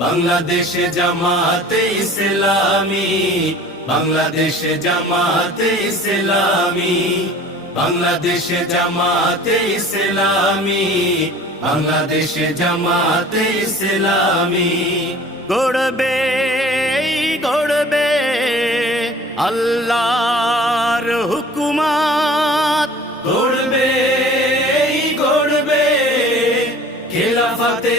বাংলাদেশে জামাতে ইসলামি বাংলাদেশে জামাতে ইসলামি বাংলাদেশে জামাতে ইসলামি বাংলাদেশে জামাতে ইসলামি গড়বে গড়বে আল্লাহর হুকুমাত গড়বে গড়বে খেলাফাতে